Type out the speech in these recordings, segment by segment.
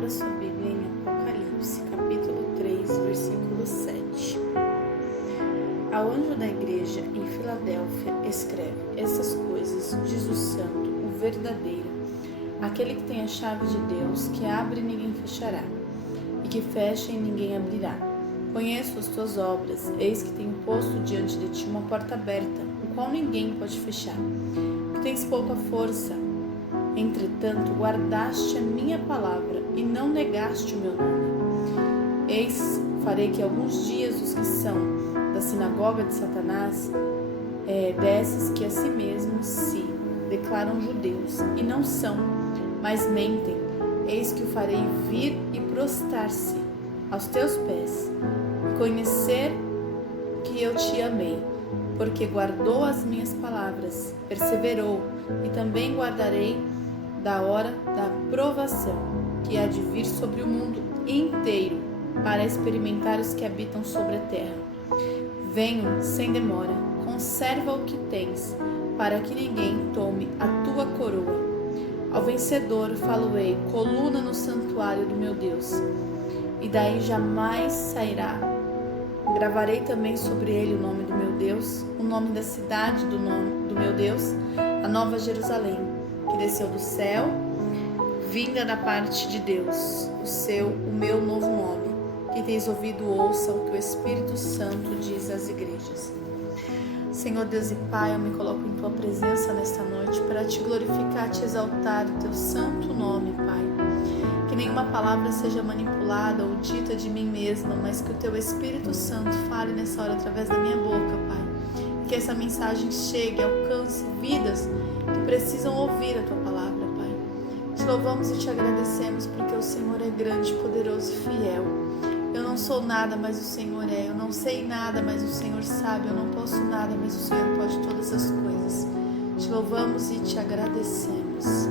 Abra sua Bíblia em Apocalipse, capítulo 3, versículo 7. Ao anjo da igreja em Filadélfia escreve: Essas coisas diz o santo, o verdadeiro, aquele que tem a chave de Deus, que abre e ninguém fechará, e que fecha e ninguém abrirá. Conheço as tuas obras, eis que tenho posto diante de ti uma porta aberta, o qual ninguém pode fechar. Que tens pouca força, entretanto guardaste a minha palavra e não negaste o meu nome. Eis, farei que alguns dias os que são da sinagoga de Satanás, desses que a si mesmos se declaram judeus e não são, mas mentem, eis que o farei vir e prostrar-se aos teus pés, e conhecer que eu te amei, porque guardou as minhas palavras, perseverou, e também guardarei da hora da provação, que há de vir sobre o mundo inteiro, para experimentar os que habitam sobre a terra. Venho sem demora, conserva o que tens, para que ninguém tome a tua coroa. Ao vencedor falo-ei, coluna no santuário do meu Deus, e daí jamais sairá. Gravarei também sobre ele o nome do meu Deus, o nome da cidade do meu Deus, a nova Jerusalém, que desceu do céu, vinda da parte de Deus, o meu novo nome. Quem tens ouvido, ouça o que o Espírito Santo diz às igrejas. Senhor Deus e Pai, eu me coloco em Tua presença nesta noite para Te glorificar, Te exaltar o Teu santo nome, Pai. Que nenhuma palavra seja manipulada ou dita de mim mesma, mas que o Teu Espírito Santo fale nessa hora através da minha boca, Pai. E que essa mensagem chegue, alcance vidas que precisam ouvir a Tua palavra, Pai. Te louvamos e Te agradecemos porque o Senhor é grande, poderoso e fiel. Eu não sou nada, mas o Senhor é. Eu não sei nada, mas o Senhor sabe. Eu não posso nada, mas o Senhor pode todas as coisas. Te louvamos e Te agradecemos.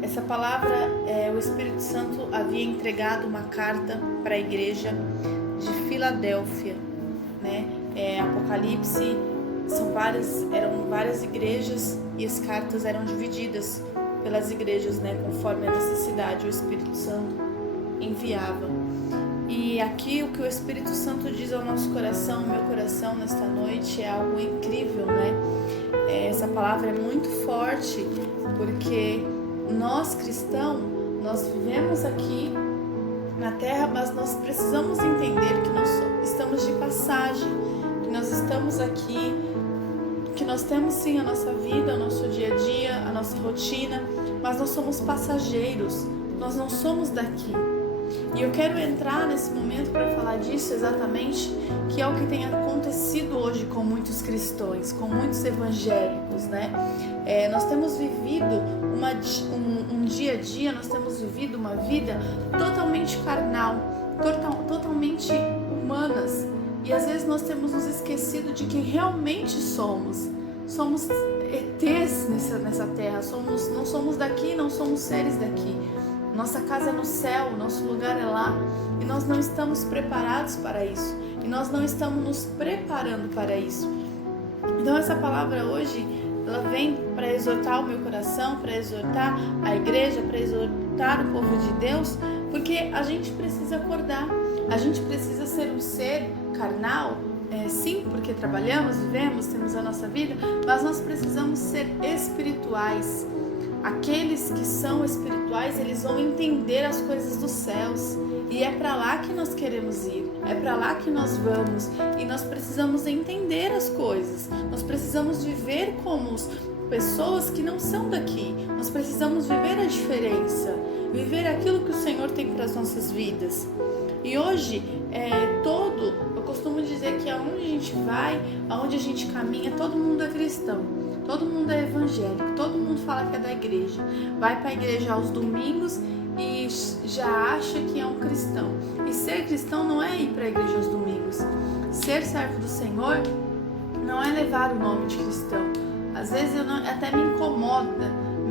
Essa palavra, o Espírito Santo havia entregado uma carta para a igreja de Filadélfia, né? Apocalipse eram várias igrejas e as cartas eram divididas pelas igrejas, né? Conforme a necessidade o Espírito Santo enviava. E aqui o que o Espírito Santo diz ao nosso coração, ao meu coração nesta noite, é algo incrível, né? Essa palavra é muito forte, porque nós cristãos, nós vivemos aqui na terra, mas nós precisamos entender que nós estamos de passagem, que nós estamos aqui, que nós temos sim a nossa vida, o nosso dia a dia, a nossa rotina, mas nós somos passageiros, nós não somos daqui. E eu quero entrar nesse momento para falar disso exatamente, que é o que tem acontecido hoje com muitos cristãos, com muitos evangélicos, né? Nós temos vivido um dia a dia, nós temos vivido uma vida totalmente carnal, totalmente humanas, e às vezes nós temos nos esquecido de quem realmente somos. Somos ETs nessa terra, não somos daqui, não somos seres daqui. Nossa casa é no céu, nosso lugar é lá, e nós não estamos preparados para isso, e nós não estamos nos preparando para isso. Então essa palavra hoje, ela vem para exortar o meu coração, para exortar a igreja, para exortar o povo de Deus, porque a gente precisa acordar, a gente precisa ser um ser carnal, sim, porque trabalhamos, vivemos, temos a nossa vida, mas nós precisamos ser espirituais. Aqueles que são espirituais, eles vão entender as coisas dos céus, e é para lá que nós queremos ir, é para lá que nós vamos, e nós precisamos entender as coisas, nós precisamos viver como pessoas que não são daqui, nós precisamos viver a diferença, viver aquilo que o Senhor tem para as nossas vidas. E hoje, eu costumo dizer que aonde a gente vai, aonde a gente caminha, todo mundo é cristão. Todo mundo é evangélico, todo mundo fala que é da igreja, vai para a igreja aos domingos e já acha que é um cristão. E ser cristão não é ir para a igreja aos domingos. Ser servo do Senhor não é levar o nome de cristão. Às vezes até me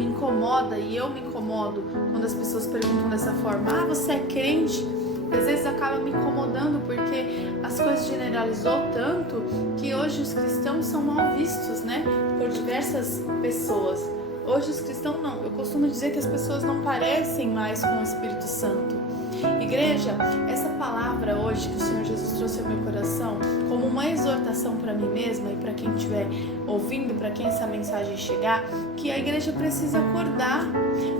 incomoda e eu me incomodo quando as pessoas perguntam dessa forma: você é crente? Às vezes acaba me incomodando porque as coisas generalizou tanto que hoje os cristãos são mal vistos, né, por diversas pessoas. Hoje os cristãos não. Eu costumo dizer que as pessoas não parecem mais com o Espírito Santo. Igreja, essa palavra hoje que o Senhor Jesus trouxe ao meu coração, como uma exortação para mim mesma e para quem estiver ouvindo, para quem essa mensagem chegar, que a igreja precisa acordar.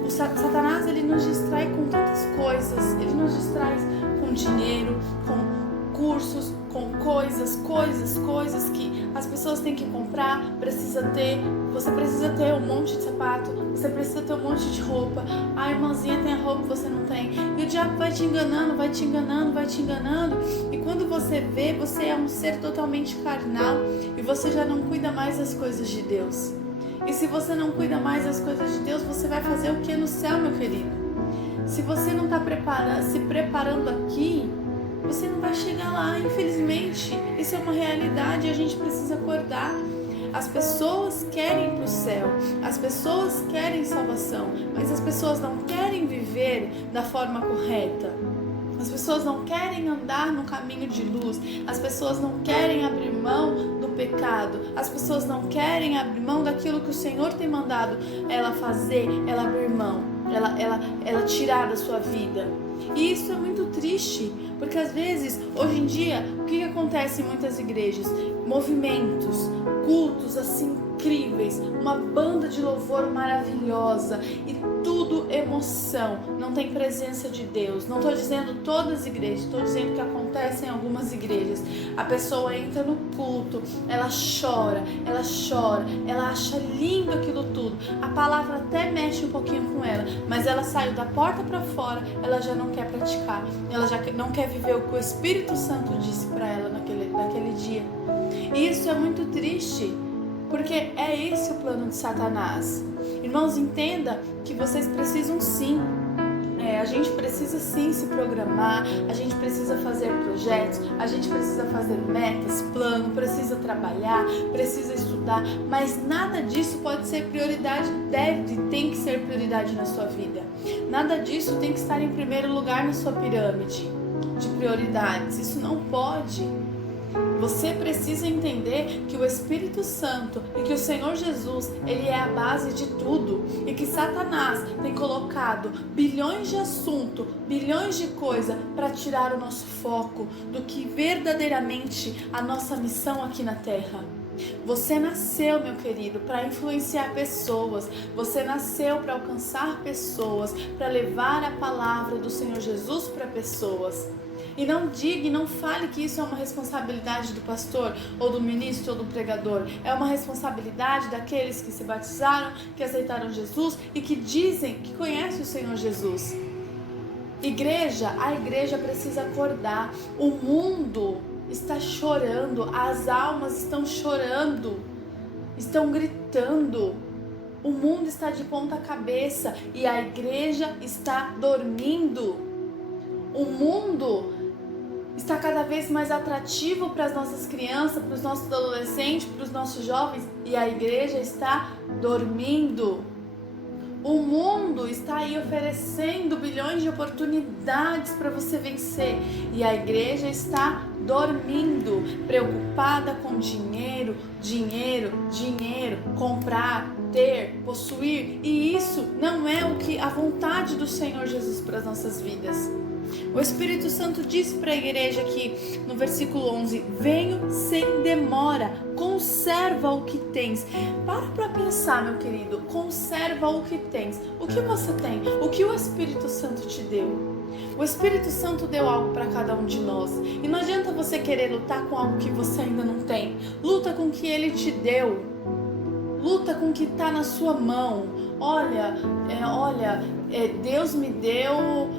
O Satanás, ele nos distrai com tantas coisas, ele nos distrai com dinheiro, com cursos, com coisas que as pessoas têm que comprar, você precisa ter um monte de sapato, você precisa ter um monte de roupa. A irmãzinha tem a roupa que você não tem. E o diabo vai te enganando, e quando você vê, você é um ser totalmente carnal e você já não cuida mais das coisas de Deus. E se você não cuida mais das coisas de Deus, você vai fazer o que no céu, meu querido? Se você não está se preparando aqui, você não vai chegar lá, infelizmente. Isso é uma realidade e a gente precisa acordar. As pessoas querem ir para o céu, as pessoas querem salvação, mas as pessoas não querem viver da forma correta. As pessoas não querem andar no caminho de luz, as pessoas não querem abrir mão do pecado, as pessoas não querem abrir mão daquilo que o Senhor tem mandado ela fazer, ela abrir mão, ela tirar da sua vida. E isso é muito triste, porque às vezes, hoje em dia, o que acontece em muitas igrejas? Movimentos, cultos assim incríveis, uma banda de louvor maravilhosa e tudo emoção, não tem presença de Deus. Não estou dizendo todas as igrejas, estou dizendo que acontece em algumas igrejas. A pessoa entra no culto, ela chora, ela acha lindo aquilo tudo, a palavra até mexe um pouquinho com ela, mas ela saiu da porta para fora, ela já não quer praticar, ela já não quer viver o que o Espírito Santo disse para ela naquele dia. E isso é muito triste, porque é esse o plano de Satanás. Irmãos, entenda que vocês precisam sim, a gente precisa sim se programar, a gente precisa fazer projetos, a gente precisa fazer metas, plano, precisa trabalhar, precisa estudar, mas nada disso pode ser prioridade, tem que ser prioridade na sua vida. Nada disso tem que estar em primeiro lugar na sua pirâmide de prioridades, isso não pode. Você precisa entender que o Espírito Santo e que o Senhor Jesus, ele é a base de tudo, e que Satanás tem colocado bilhões de assuntos, bilhões de coisas para tirar o nosso foco do que verdadeiramente a nossa missão aqui na Terra. Você nasceu, meu querido, para influenciar pessoas. Você nasceu para alcançar pessoas, para levar a palavra do Senhor Jesus para pessoas. E não diga e não fale que isso é uma responsabilidade do pastor, ou do ministro, ou do pregador. É uma responsabilidade daqueles que se batizaram, que aceitaram Jesus e que dizem que conhecem o Senhor Jesus. A igreja precisa acordar. O mundo está chorando, as almas estão chorando, estão gritando. O mundo está de ponta cabeça e a igreja está dormindo. O mundo está cada vez mais atrativo para as nossas crianças, para os nossos adolescentes, para os nossos jovens, e a igreja está dormindo. O mundo está aí oferecendo bilhões de oportunidades para você vencer, e a igreja está dormindo, preocupada com dinheiro, comprar, ter, possuir, e isso não é o que a vontade do Senhor Jesus para as nossas vidas. O Espírito Santo diz para a igreja aqui no versículo 11: venho sem demora, conserva o que tens. Para pensar, meu querido, conserva o que tens. O que você tem? O que o Espírito Santo te deu? O Espírito Santo deu algo para cada um de nós. E não adianta você querer lutar com algo que você ainda não tem. Luta com o que Ele te deu. Luta com o que está na sua mão. Olha, Deus me deu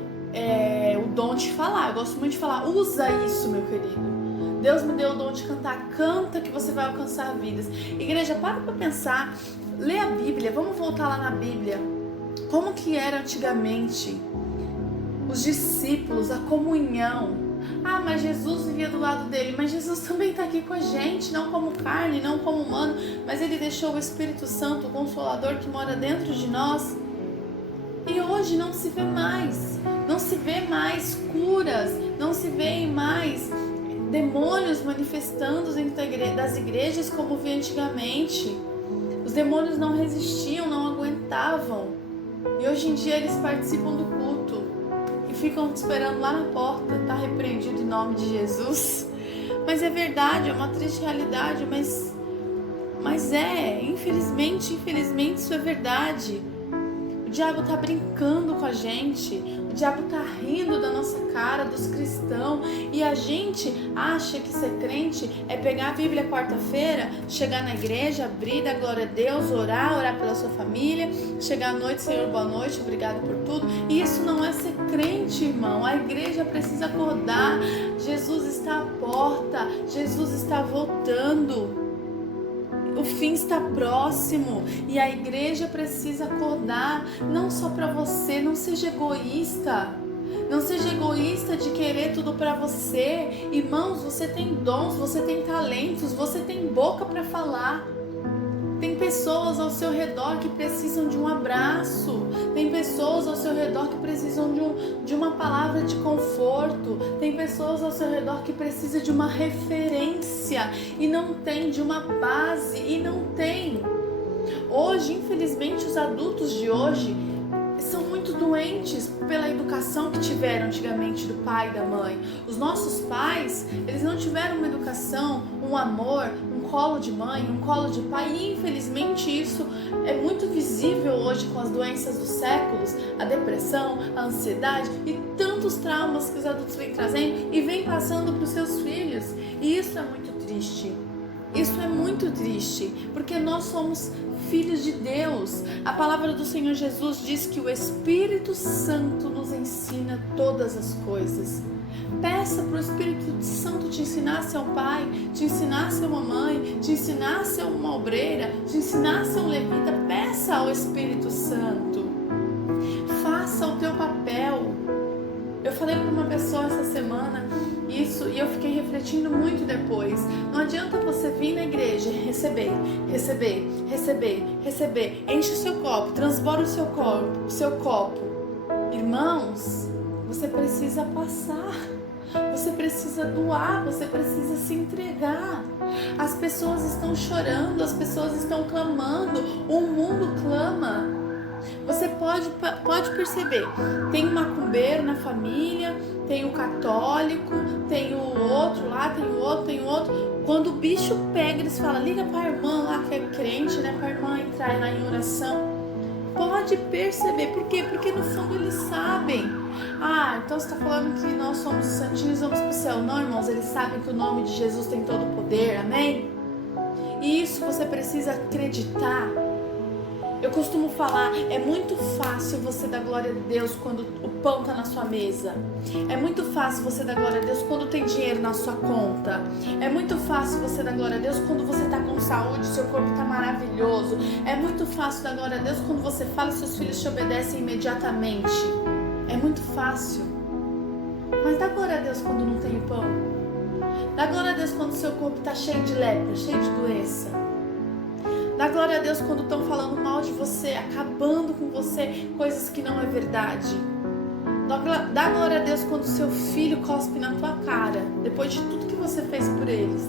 o dom de falar. Eu gosto muito de falar. Usa isso, meu querido. Deus me deu o dom de cantar. Canta que você vai alcançar vidas. Igreja, para pensar. Lê a Bíblia. Vamos voltar lá na Bíblia. Como que era antigamente? Os discípulos, a comunhão. Ah, mas Jesus vivia do lado dele. Mas Jesus também está aqui com a gente. Não como carne, não como humano. Mas Ele deixou o Espírito Santo, o Consolador que mora dentro de nós. E hoje não se vê mais. Não se vê mais curas. Não se vê mais demônios manifestando dentro das igrejas como via antigamente. Os demônios não resistiam, não aguentavam. E hoje em dia eles participam do culto e ficam esperando lá na porta, tá repreendido em nome de Jesus. Mas é verdade, é uma triste realidade, mas infelizmente isso é verdade. O diabo tá brincando com a gente, o diabo tá rindo da nossa cara, dos cristãos, e a gente acha que ser crente é pegar a Bíblia quarta-feira, chegar na igreja, abrir, dar glória a Deus, orar pela sua família, chegar à noite, Senhor, boa noite, obrigado por tudo. E isso não é ser crente, irmão. A igreja precisa acordar. Jesus está à porta, Jesus está voltando. O fim está próximo e a igreja precisa acordar, não só para você. Não seja egoísta. Não seja egoísta de querer tudo para você. Irmãos, você tem dons, você tem talentos, você tem boca para falar. Tem pessoas ao seu redor que precisam de um abraço. Tem pessoas ao seu redor que precisam de uma palavra de conforto. Tem pessoas ao seu redor que precisam de uma referência e não tem, de uma base e não tem. Hoje, infelizmente, os adultos de hoje são muito doentes pela educação que tiveram antigamente do pai e da mãe. Os nossos pais, eles não tiveram uma educação, um amor, um colo de mãe, um colo de pai, e infelizmente isso é muito visível hoje com as doenças dos séculos, a depressão, a ansiedade e tantos traumas que os adultos vêm trazendo e vêm passando para os seus filhos. E isso é muito triste. Isso é muito triste, porque nós somos filhos de Deus. A palavra do Senhor Jesus diz que o Espírito Santo nos ensina todas as coisas. Peça para o Espírito Santo te ensinar a ser um pai, te ensinar a ser uma mãe, te ensinar a ser uma obreira, te ensinar a ser um levita. Peça ao Espírito Santo. Faça o teu papel. Eu falei para uma pessoa essa semana isso e eu fiquei refletindo muito depois. Não adianta você vir na igreja e receber. Enche o seu copo, transborda o seu copo. Irmãos, você precisa passar. Você precisa doar, você precisa se entregar. As pessoas estão chorando, as pessoas estão clamando, o mundo clama. Você pode perceber, tem um macumbeiro na família, tem o católico, tem o outro lá, tem o outro. Quando o bicho pega, eles falam, liga para a irmã lá que é crente, né, para a irmã entrar lá em oração. Pode perceber, por quê? Porque no fundo eles sabem. Então você está falando que nós somos santinhos, vamos para o céu. Não, irmãos, eles sabem que o nome de Jesus tem todo o poder, amém? E isso você precisa acreditar. Eu costumo falar, é muito fácil você dar glória a Deus quando o pão está na sua mesa. É muito fácil você dar glória a Deus quando tem dinheiro na sua conta. É muito fácil você dar glória a Deus quando você está com saúde, seu corpo está maravilhoso. É muito fácil dar glória a Deus quando você fala e seus filhos te obedecem imediatamente. É muito fácil. Mas dá glória a Deus quando não tem o pão. Dá glória a Deus quando seu corpo está cheio de lepra, cheio de doença. Dá glória a Deus quando estão falando mal de você, acabando com você, coisas que não é verdade. Dá glória a Deus quando seu filho cospe na tua cara, depois de tudo que você fez por eles.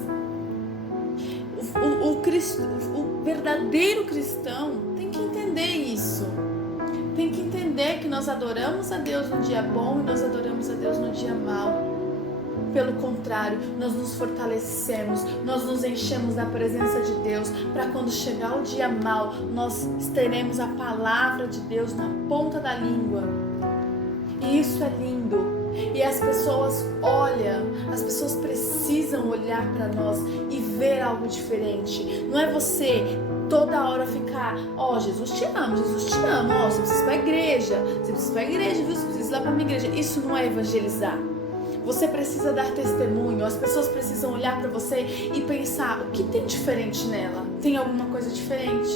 O verdadeiro cristão tem que entender isso. Tem que entender que nós adoramos a Deus no dia bom e nós adoramos a Deus no dia mau. Pelo contrário, nós nos fortalecemos, nós nos enchemos da presença de Deus, para quando chegar o dia mau, nós teremos a palavra de Deus na ponta da língua. E isso é lindo. E as pessoas olham, as pessoas precisam olhar para nós e ver algo diferente. Não é você toda hora ficar, Jesus te ama, você precisa ir para a igreja, viu? Você precisa ir lá para a minha igreja. Isso não é evangelizar. Você precisa dar testemunho, as pessoas precisam olhar para você e pensar, o que tem diferente nela? Tem alguma coisa diferente?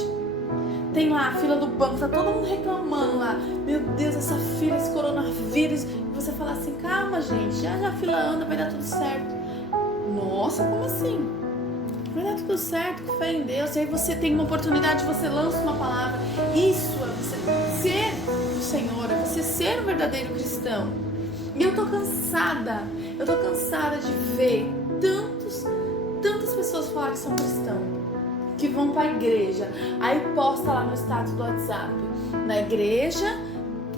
Tem lá a fila do banco, tá todo mundo reclamando lá, meu Deus, essa fila, esse coronavírus. E você fala assim, calma gente, já a fila anda, vai dar tudo certo. Nossa, como assim? Vai dar tudo certo, com fé em Deus. E aí você tem uma oportunidade, você lança uma palavra. Isso é você ser o Senhor, é você ser um verdadeiro cristão. E eu tô cansada de ver tantas pessoas falar que são cristãos. que vão para a igreja, aí posta lá no status do WhatsApp, na igreja,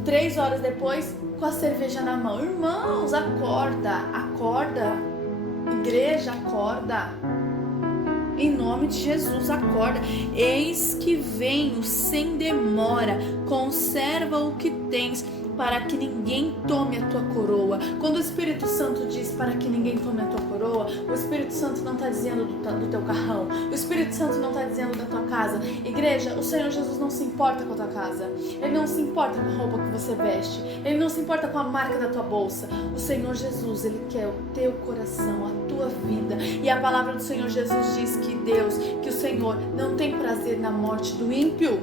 3 horas depois, com a cerveja na mão. Irmãos, acorda, igreja, acorda, em nome de Jesus, acorda. Eis que venho sem demora, conserva o que tens, para que ninguém tome a tua coroa. Quando o Espírito Santo diz para que ninguém tome a tua coroa, o Espírito Santo não está dizendo do teu carrão, o Espírito Santo não está dizendo da tua casa. Igreja, o Senhor Jesus não se importa com a tua casa, Ele não se importa com a roupa que você veste, Ele não se importa com a marca da tua bolsa. O Senhor Jesus, Ele quer o teu coração, a tua vida. E a palavra do Senhor Jesus diz que o Senhor não tem prazer na morte do ímpio.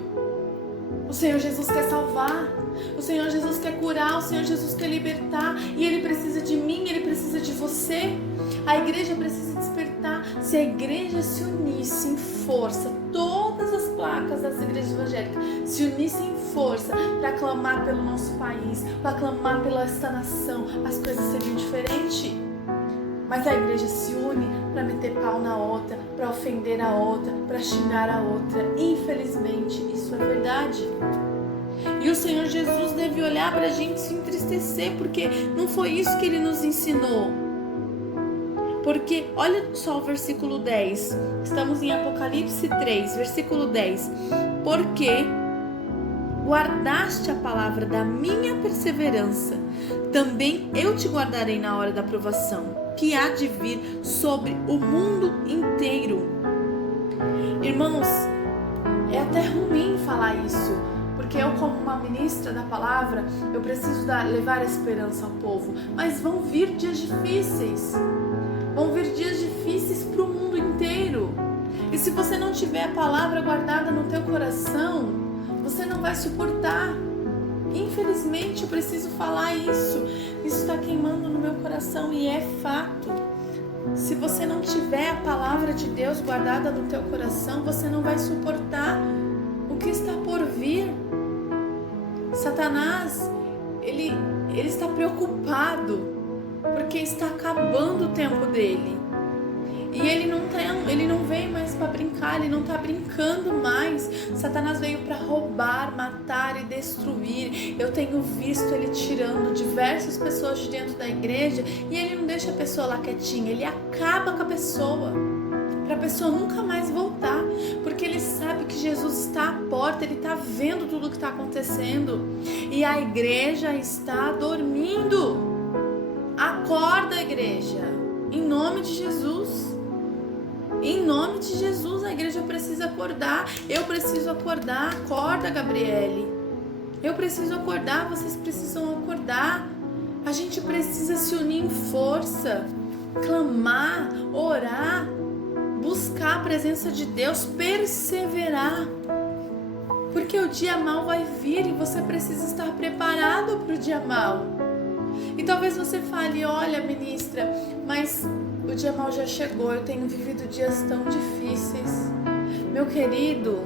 O Senhor Jesus quer salvar, o Senhor Jesus quer curar, o Senhor Jesus quer libertar, e Ele precisa de mim, Ele precisa de você. A igreja precisa despertar. Se a igreja se unisse em força, todas as placas das igrejas evangélicas se unissem em força para clamar pelo nosso país, para clamar pela esta nação, as coisas seriam diferentes. Mas a igreja se une para meter pau na outra, para ofender a outra, para xingar a outra. Infelizmente, isso é verdade. E o Senhor Jesus deve olhar para a gente e se entristecer, porque não foi isso que Ele nos ensinou. Porque, olha só o versículo 10. Estamos em Apocalipse 3, versículo 10. Porque guardaste a palavra da minha perseverança, também eu te guardarei na hora da provação, que há de vir sobre o mundo inteiro. Irmãos, é até ruim falar isso, porque eu, como uma ministra da palavra, eu preciso levar a esperança ao povo. Mas vão vir dias difíceis, para o mundo inteiro. E se você não tiver a palavra guardada no teu coração, você não vai suportar. Infelizmente, eu preciso falar isso. Isso está queimando no meu coração e é fato. Se você não tiver a palavra de Deus guardada no teu coração, você não vai suportar o que está por vir. Satanás, ele está preocupado porque está acabando o tempo dele. E ele não veio mais para brincar, ele não está brincando mais. Satanás veio para roubar, matar e destruir. Eu tenho visto ele tirando diversas pessoas de dentro da igreja e ele não deixa a pessoa lá quietinha, ele acaba com a pessoa, para a pessoa nunca mais voltar, porque ele sabe que Jesus está à porta, ele está vendo tudo o que está acontecendo e a igreja está dormindo. Acorda, igreja, em nome de Jesus. Em nome de Jesus, a igreja precisa acordar. Eu preciso acordar. Acorda, Gabriele. Eu preciso acordar, vocês precisam acordar. A gente precisa se unir em força, clamar, orar, buscar a presença de Deus, perseverar. Porque o dia mau vai vir e você precisa estar preparado para o dia mau. E talvez você fale, olha, ministra, mas o dia mau já chegou, eu tenho vivido dias tão difíceis. Meu querido,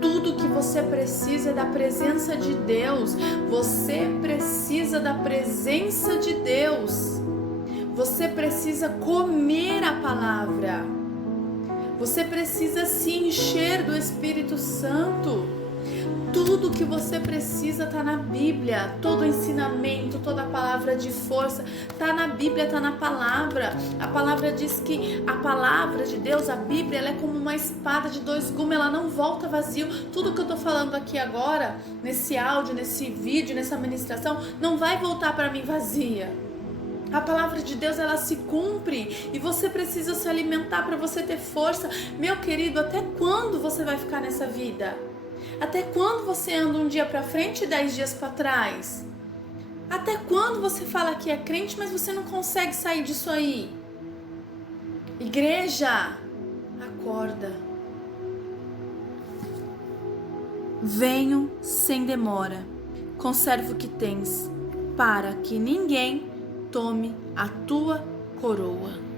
tudo que você precisa é da presença de Deus. Você precisa da presença de Deus. Você precisa comer a palavra. Você precisa se encher do Espírito Santo. Tudo que você precisa está na Bíblia. Todo ensinamento, toda palavra de força está na Bíblia, está na palavra. A palavra diz que a palavra de Deus, a Bíblia, ela é como uma espada de 2 gumes, ela não volta vazio. Tudo que eu estou falando aqui agora, nesse áudio, nesse vídeo, nessa ministração, não vai voltar para mim vazia. A palavra de Deus, ela se cumpre e você precisa se alimentar para você ter força. Meu querido, até quando você vai ficar nessa vida? Até quando você anda um dia para frente e 10 dias para trás? Até quando você fala que é crente, mas você não consegue sair disso aí? Igreja, acorda. Venho sem demora, conserva o que tens, para que ninguém tome a tua coroa.